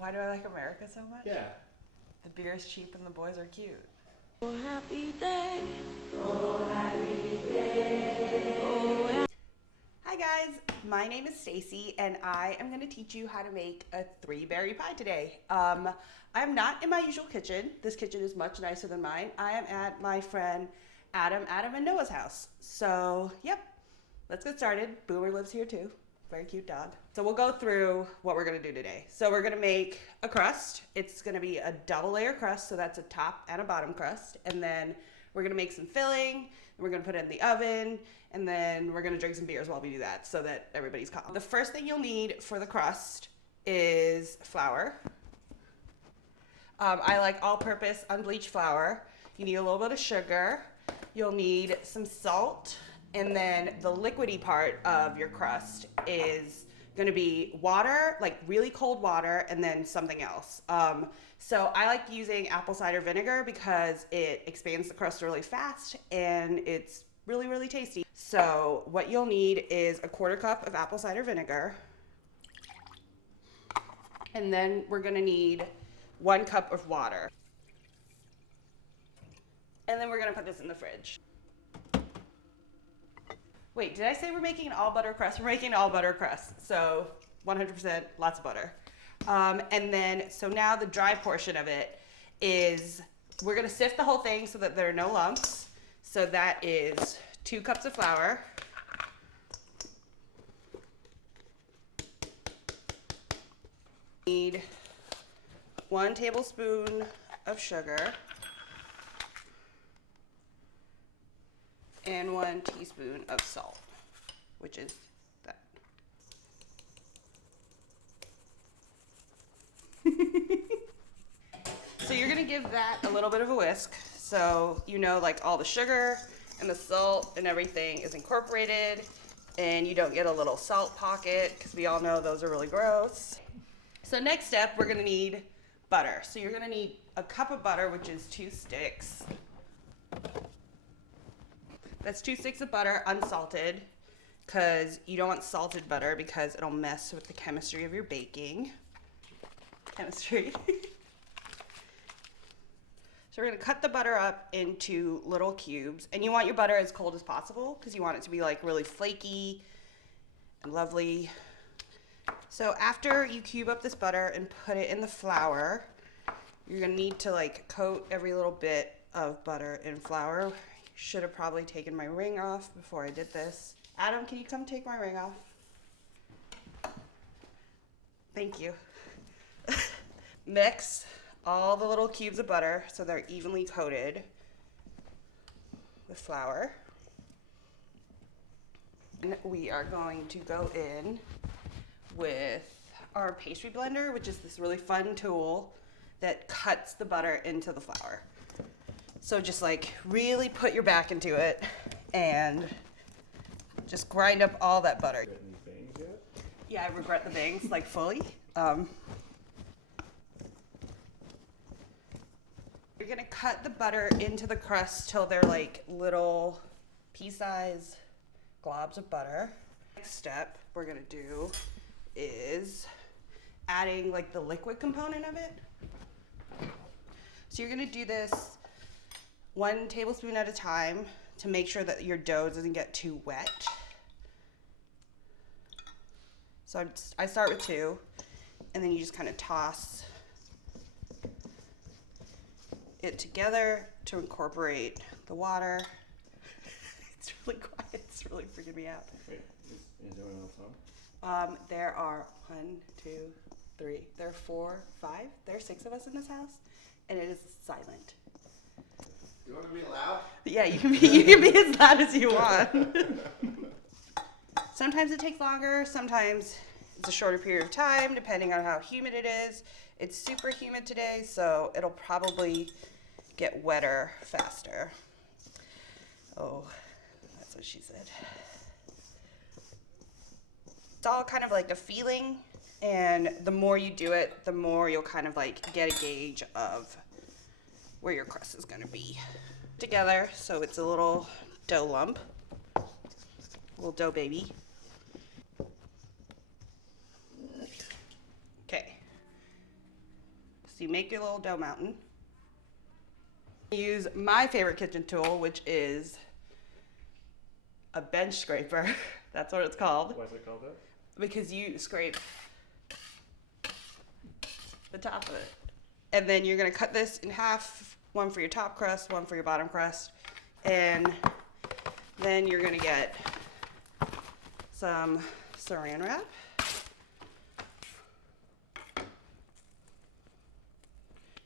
Why do I like America so much? Yeah. The beer is cheap and the boys are cute. Oh, happy day. Oh, happy day. Oh, Hi guys, my name is Stacy and I am going to teach you how to make a 3-berry pie today. I am not in my usual kitchen. This kitchen is much nicer than mine. I am at my friend Adam and Noah's house. So, yep, let's get started. Boomer lives here too. Very cute dog. So we'll go through what we're gonna do today. So we're gonna make a crust. It's gonna be a double layer crust, so that's a top and a bottom crust. And then we're gonna make some filling, and we're gonna put it in the oven, and then we're gonna drink some beers while we do that so that everybody's calm. The first thing you'll need for the crust is flour. I like all-purpose unbleached flour. You need a little bit of sugar. You'll need some salt. And then the liquidy part of your crust is gonna be water, like really cold water, and then something else. So I like using apple cider vinegar because it expands the crust really fast and it's really, really tasty. So what you'll need is a 1/4 cup of apple cider vinegar. And then we're gonna need 1 cup of water. And then we're gonna put this in the fridge. Wait, did I say we're making an all butter crust? We're making an all butter crust, so 100% lots of butter. And then, so now the dry portion of it is, we're gonna sift the whole thing so that there are no lumps. So that is 2 cups of flour. Need 1 tablespoon of sugar. And 1 teaspoon of salt, which is that. So you're gonna give that a little bit of a whisk, so you know, like, all the sugar and the salt and everything is incorporated and you don't get a little salt pocket, because we all know those are really gross. So next step, we're gonna need butter. So you're gonna need a cup of butter, which is 2 sticks. That's 2 sticks of butter, unsalted, because you don't want salted butter because it'll mess with the chemistry of your baking. Chemistry. So we're gonna cut the butter up into little cubes, and you want your butter as cold as possible because you want it to be like really flaky and lovely. So after you cube up this butter and put it in the flour, you're gonna need to like coat every little bit of butter in flour. Should have probably taken my ring off before I did this. Adam, can you come take my ring off? Thank you. Mix all the little cubes of butter so they're evenly coated with flour. And we are going to go in with our pastry blender, which is this really fun tool that cuts the butter into the flour. So just like really put your back into it and just grind up all that butter. Got any bangs yet? Yeah, I regret the bangs, like fully. You're gonna cut the butter into the crust till they're like little pea-sized globs of butter. Next step we're gonna do is adding like the liquid component of it. So you're gonna do this 1 tablespoon at a time to make sure that your dough doesn't get too wet. So I start with 2, and then you just kind of toss it together to incorporate the water. It's really quiet. It's really freaking me out. Wait, is anyone else home? There are 1, 2, 3. There are 4, 5. There are 6 of us in this house, and it is silent. You want to be loud? Yeah, you can be as loud as you want. Sometimes it takes longer, sometimes it's a shorter period of time, depending on how humid it is. It's super humid today, so it'll probably get wetter faster. Oh, that's what she said. It's all kind of like a feeling, and the more you do it, the more you'll kind of like get a gauge of where your crust is gonna be. Together, so it's a little dough lump, little dough baby. Okay, So you make your little dough mountain. Use my favorite kitchen tool, which is a bench scraper. That's what it's called. Why is it called that? Because you scrape the top of it. And then you're gonna cut this in half, one for your top crust, one for your bottom crust. And then you're gonna get some saran wrap.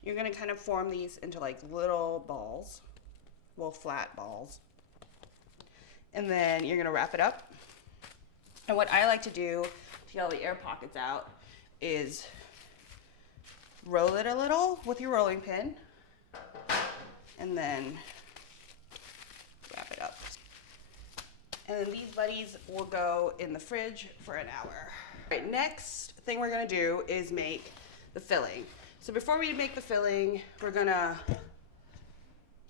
You're gonna kind of form these into like little balls, little flat balls. And then you're gonna wrap it up. And what I like to do to get all the air pockets out is roll it a little with your rolling pin and then wrap it up. And then these buddies will go in the fridge for an hour. All right, next thing we're gonna do is make the filling. So before we make the filling, we're gonna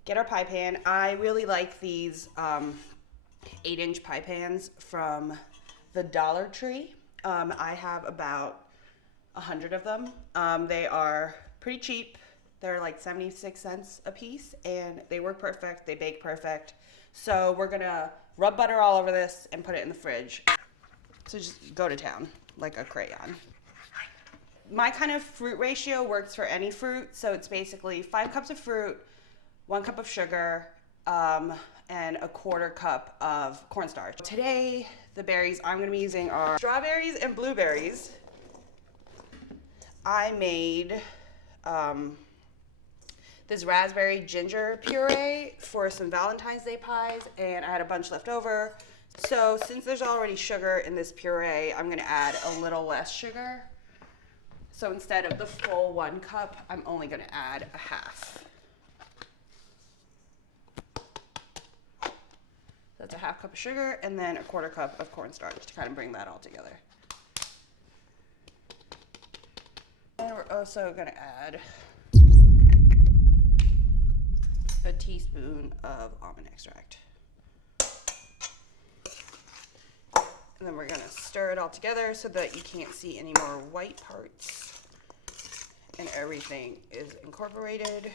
get our pie pan. I really like these 8-inch pie pans from the Dollar Tree. I have about 100 of them. They are pretty cheap. They're like 76 cents a piece and they work perfect. They bake perfect. So we're gonna rub butter all over this and put it in the fridge. So just go to town like a crayon. My kind of fruit ratio works for any fruit. So it's basically 5 cups of fruit, 1 cup of sugar, and a 1/4 cup of cornstarch. Today, the berries I'm gonna be using are strawberries and blueberries. I made this raspberry ginger puree for some Valentine's Day pies, and I had a bunch left over. So since there's already sugar in this puree, I'm gonna add a little less sugar. So instead of the full 1 cup, I'm only gonna add a half. That's a 1/2 cup of sugar and then a 1/4 cup of cornstarch to kind of bring that all together. And we're also gonna add a teaspoon of almond extract. And then we're gonna stir it all together so that you can't see any more white parts and everything is incorporated.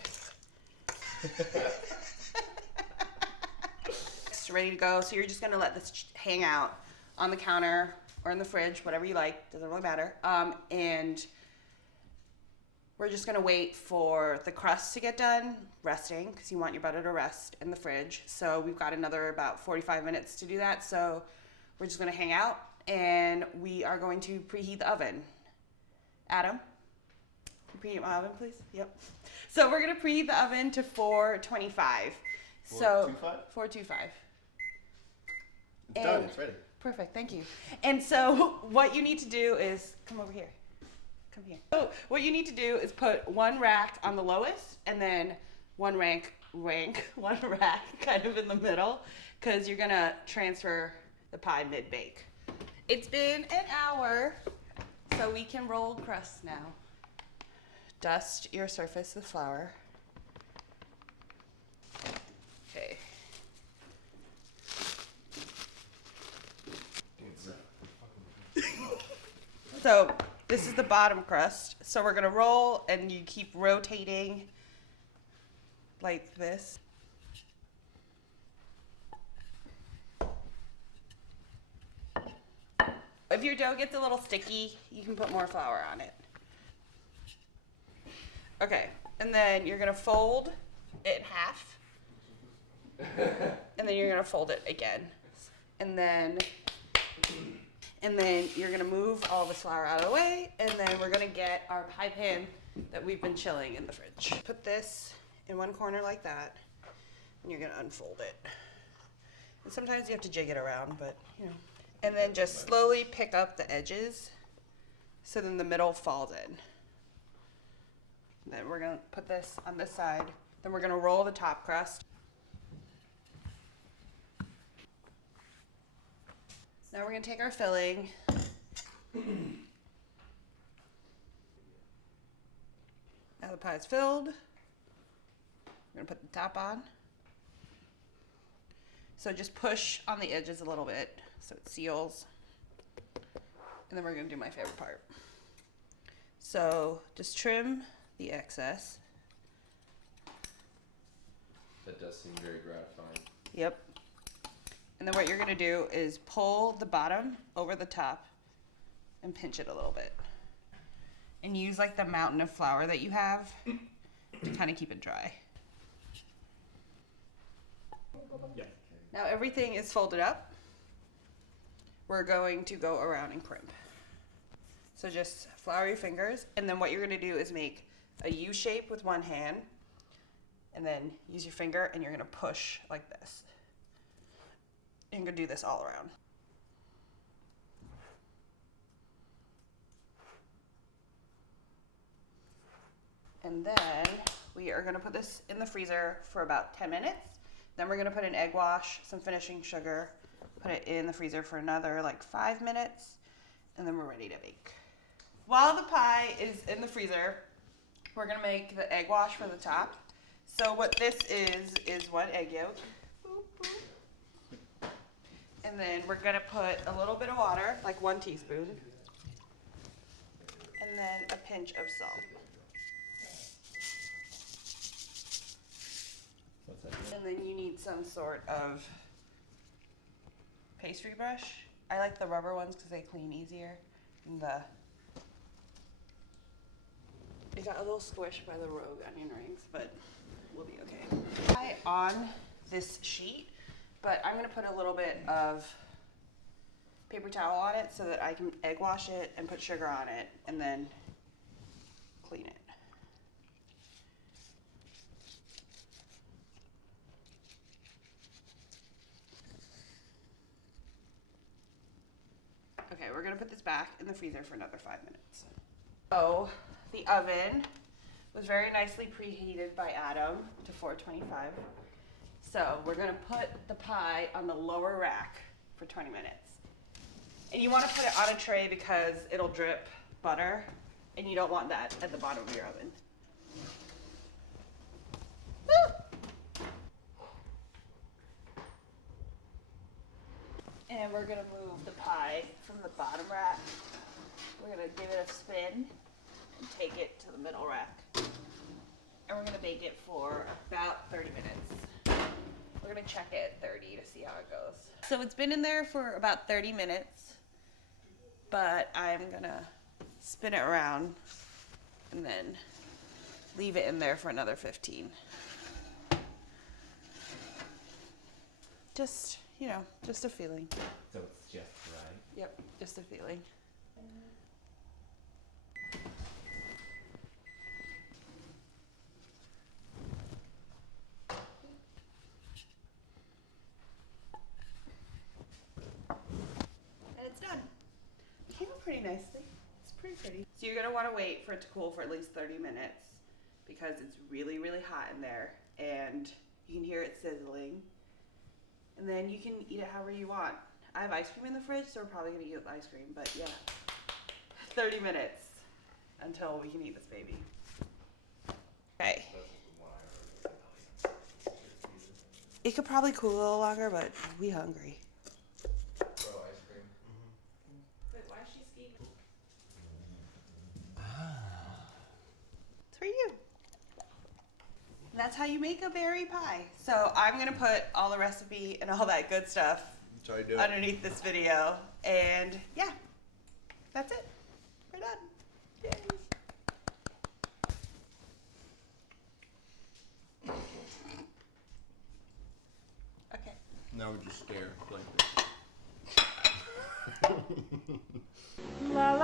It's ready to go. So you're just gonna let this hang out on the counter or in the fridge, whatever you like, doesn't really matter. And we're just gonna wait for the crust to get done resting because you want your butter to rest in the fridge. So we've got another about 45 minutes to do that. So we're just gonna hang out and we are going to preheat the oven. Adam, can you preheat my oven, please? Yep. So we're gonna preheat the oven to 425. So 425. It's done, it's ready. Perfect, thank you. And so what you need to do is, come over here. Come here. So what you need to do is put 1 rack on the lowest and then one rack kind of in the middle because you're gonna transfer the pie mid-bake. It's been an hour, so we can roll crust now. Dust your surface with flour. Okay. So this is the bottom crust. So we're gonna roll and you keep rotating like this. If your dough gets a little sticky, you can put more flour on it. Okay, and then you're gonna fold it in half. And then you're gonna fold it again. And then you're gonna move all the flour out of the way, and then we're gonna get our pie pan that we've been chilling in the fridge. Put this in one corner like that, and you're gonna unfold it. And sometimes you have to jig it around, but you know. And then just slowly pick up the edges so then the middle falls in. Then we're gonna put this on this side. Then we're gonna roll the top crust. Now we're gonna take our filling. Now the pie is filled. We're gonna put the top on. So just push on the edges a little bit so it seals. And then we're gonna do my favorite part. So just trim the excess. That does seem very gratifying. Yep. And then what you're gonna do is pull the bottom over the top and pinch it a little bit. And use like the mountain of flour that you have to kind of keep it dry. Yeah. Now everything is folded up. We're going to go around and crimp. So just flour your fingers, and then what you're gonna do is make a U shape with one hand, and then use your finger, and you're gonna push like this. And you're gonna do this all around. And then we are gonna put this in the freezer for about 10 minutes. Then we're gonna put in egg wash, some finishing sugar, put it in the freezer for another like 5 minutes, and then we're ready to bake. While the pie is in the freezer, we're gonna make the egg wash for the top. So what this is 1 egg yolk. Boop, boop. And then we're gonna put a little bit of water, like 1 teaspoon, and then a pinch of salt. What's that? And then you need some sort of pastry brush. I like the rubber ones because they clean easier. And it got a little squished by the rogue onion rings, but we'll be okay. Pie on this sheet, but I'm gonna put a little bit of paper towel on it so that I can egg wash it and put sugar on it and then clean it. Okay, we're gonna put this back in the freezer for another 5 minutes. So, the oven was very nicely preheated by Adam to 425. So, we're gonna put the pie on the lower rack for 20 minutes. And you wanna put it on a tray because it'll drip butter, and you don't want that at the bottom of your oven. Woo! And we're gonna move the pie from the bottom rack. We're gonna give it a spin and take it to the middle rack. And we're gonna bake it for about 30 minutes. We're gonna check it at 30 to see how it goes. So it's been in there for about 30 minutes, but I'm gonna spin it around and then leave it in there for another 15. Just, you know, just a feeling. So it's just right. Yep, just a feeling. And it's done. It came out pretty nicely. It's pretty pretty. So you're gonna wanna wait for it to cool for at least 30 minutes because it's really, really hot in there and you can hear it sizzling. And then you can eat it however you want. I have ice cream in the fridge, so we're probably gonna eat it with ice cream, but yeah. 30 minutes until we can eat this baby. Okay. It could probably cool a little longer, but we hungry. Pro ice cream. Wait, why is she scheming? It's for you. And that's how you make a berry pie. So I'm gonna put all the recipe and all that good stuff That's how you do it. underneath this video. And yeah, that's it. We're done. Yay. Okay. Now we just stare like this. La